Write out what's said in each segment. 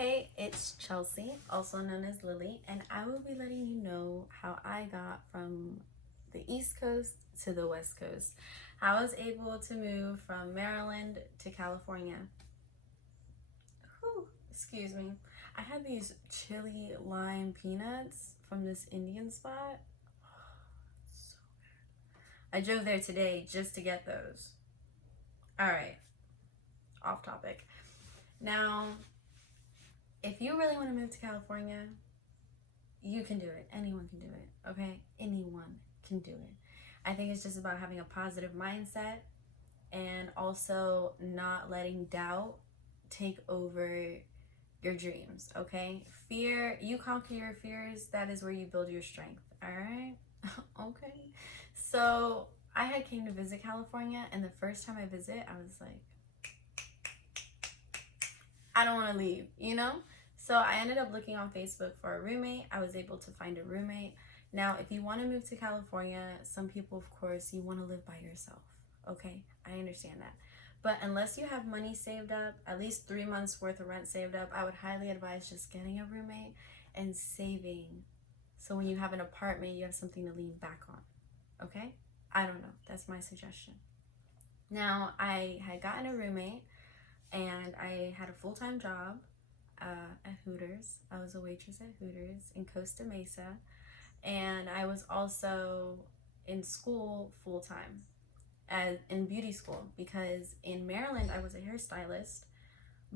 Hey, it's Chelsea, also known as Lily, and I will be letting you know how I got from the East Coast to the West Coast. How I was able to move from Maryland to California. Whew, excuse me. I had these chili lime peanuts from this Indian spot. So I drove there today just to get those. All right, off topic. Now, if you really want to move to California, you can do it. Anyone can do it. Okay? Anyone can do it. I think it's just about having a positive mindset and also not letting doubt take over your dreams. Okay? Fear, you conquer your fears. That is where you build your strength. All right? Okay. So I had came to visit California, and the first time I visit, I was like, I don't want to leave, you know? So I ended up looking on Facebook for a roommate. I was able to find a roommate. Now, if you want to move to California, some people, of course, you want to live by yourself. Okay, I understand that. But unless you have money saved up, at least 3 months worth of rent saved up, I would highly advise just getting a roommate and saving. So when you have an apartment, you have something to lean back on. Okay? I don't know. That's my suggestion. Now, I had gotten a roommate and I had a full-time job at Hooters. I was a waitress at Hooters in Costa Mesa, and I was also in school full-time as in beauty school, because in Maryland I was a hairstylist,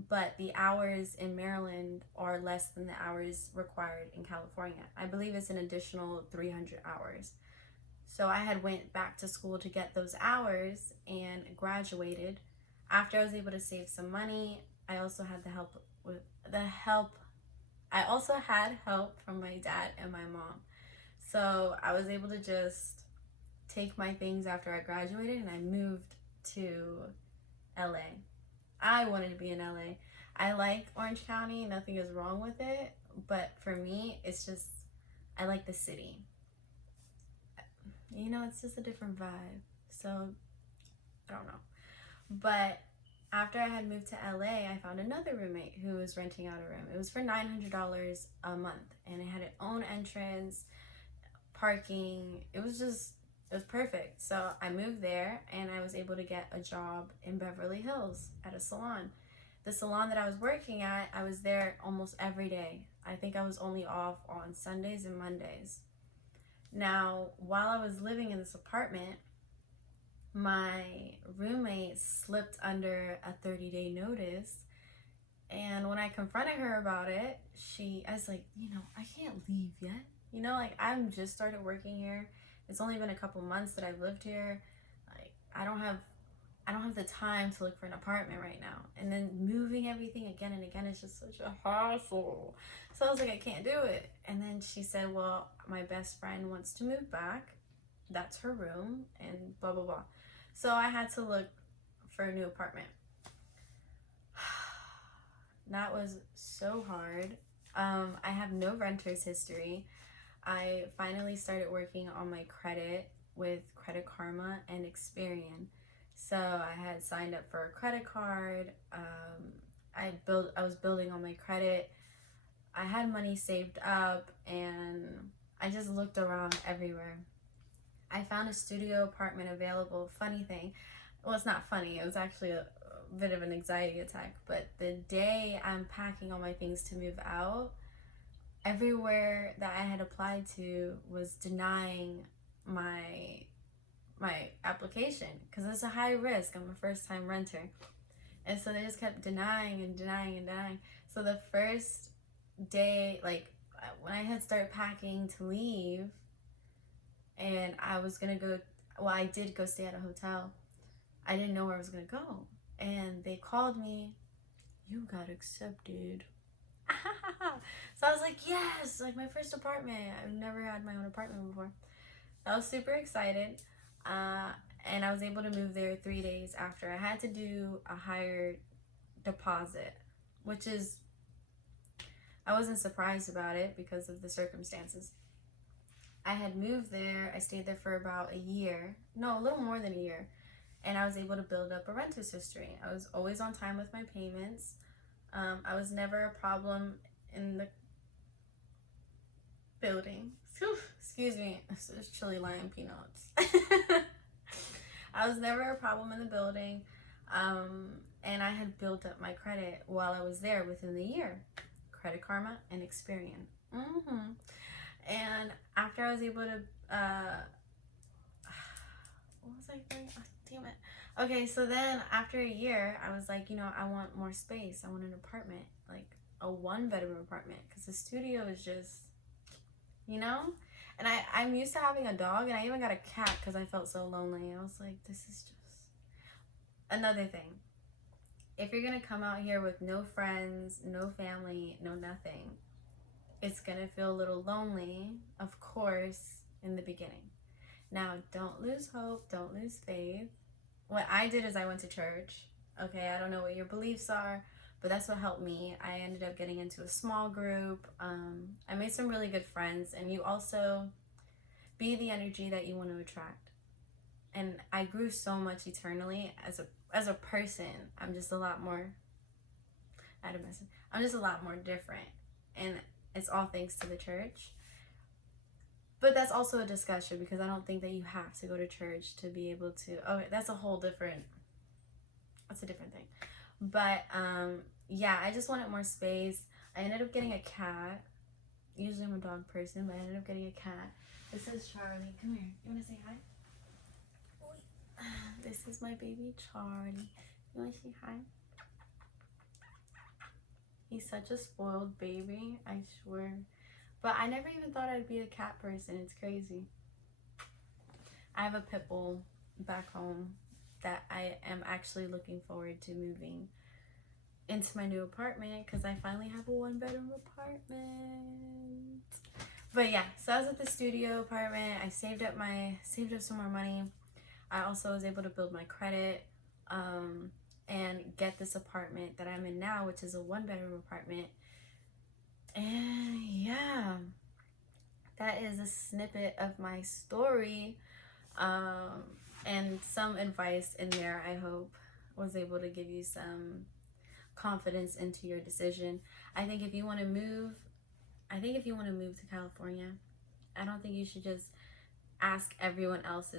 but the hours in Maryland are less than the hours required in California. I believe it's an additional 300 hours. So I had went back to school to get those hours and graduated. After I was able to save some money, I also had I also had help from my dad and my mom. So I was able to just take my things after I graduated and I moved to LA. I wanted to be in LA. I like Orange County, nothing is wrong with it, but for me, it's just I like the city. It's just a different vibe. So I don't know. But after I had moved to LA, I found another roommate who was renting out a room. It was for $900 a month, and it had its own entrance, parking. It was perfect. So I moved there, and I was able to get a job in Beverly Hills at a salon. The salon that I was working at, I was there almost every day. I think I was only off on Sundays and Mondays. Now, while I was living in this apartment, my roommate slipped under a 30-day notice. And when I confronted her about it, I was like, I can't leave yet. Like, I'm just started working here. It's only been a couple months that I've lived here. Like, I don't have the time to look for an apartment right now. And then moving everything again and again is just such a hassle. So I was like, I can't do it. And then she said, well, my best friend wants to move back. That's her room and blah, blah, blah. So I had to look for a new apartment. That was so hard. I have no renter's history. I finally started working on my credit with Credit Karma and Experian. So I had signed up for a credit card. I was building on my credit. I had money saved up, and I just looked around everywhere. I found a studio apartment available. Funny thing, well, it's not funny. It was actually a bit of an anxiety attack. But the day I'm packing all my things to move out, everywhere that I had applied to was denying my application because it's a high risk. I'm a first time renter. And so they just kept denying and denying and denying. So the first day, like when I had started packing to leave, and I was gonna go, well, I did go stay at a hotel. I didn't know where I was gonna go. And they called me, you got accepted. So I was like, yes, like my first apartment. I've never had my own apartment before. I was super excited. And I was able to move there 3 days after. I had to do a higher deposit, which is, I wasn't surprised about it because of the circumstances. I had moved there. I stayed there for about a year. No, a little more than a year. And I was able to build up a renter's history. I was always on time with my payments. I was never a problem in the building. Excuse me, it's chili lime peanuts. I was never a problem in the building. And I had built up my credit while I was there within the year. Credit Karma and Experian. And after I was able to, what was I doing? Oh, damn it. Okay, so then after a year, I was like, you know, I want more space. I want an apartment, like a 1-bedroom apartment, because the studio is just, you know? And I'm used to having a dog, and I even got a cat because I felt so lonely. I was like, this is just another thing. If you're gonna come out here with no friends, no family, no nothing, it's gonna feel a little lonely, of course, in the beginning. Now, don't lose hope, don't lose faith. What I did is I went to church. Okay, I don't know what your beliefs are, but that's what helped me. I ended up getting into a small group. I made some really good friends, and you also be the energy that you want to attract. And I grew so much eternally as a person. I'm just a lot more. I'm just a lot more different, and it's all thanks to the church. But that's also a discussion, because I don't think that you have to go to church to be able to. Oh, that's a whole different. That's a different thing. But yeah, I just wanted more space. I ended up getting a cat. Usually I'm a dog person, but I ended up getting a cat. This is Charlie. Come here. You want to say hi? This is my baby Charlie. You want to say hi? He's such a spoiled baby, I swear. But I never even thought I'd be a cat person. It's crazy. I have a pit bull back home that I am actually looking forward to moving into my new apartment, because I finally have a 1-bedroom apartment. But yeah, so I was at the studio apartment. I saved up some more money. I also was able to build my credit and get this apartment that I'm in now, which is a 1-bedroom apartment. And yeah, that is a snippet of my story, and some advice in there. I hope was able to give you some confidence into your decision. I think if you want to move to California, I don't think you should just ask everyone else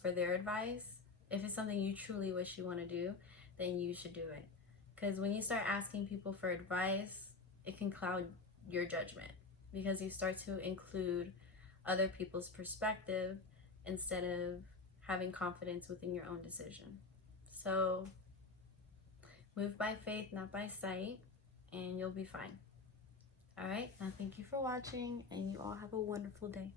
for their advice. If it's something you truly wish you want to do, then you should do it. Because when you start asking people for advice, it can cloud your judgment, because you start to include other people's perspective instead of having confidence within your own decision. So move by faith, not by sight, and you'll be fine. All right, now thank you for watching, and you all have a wonderful day.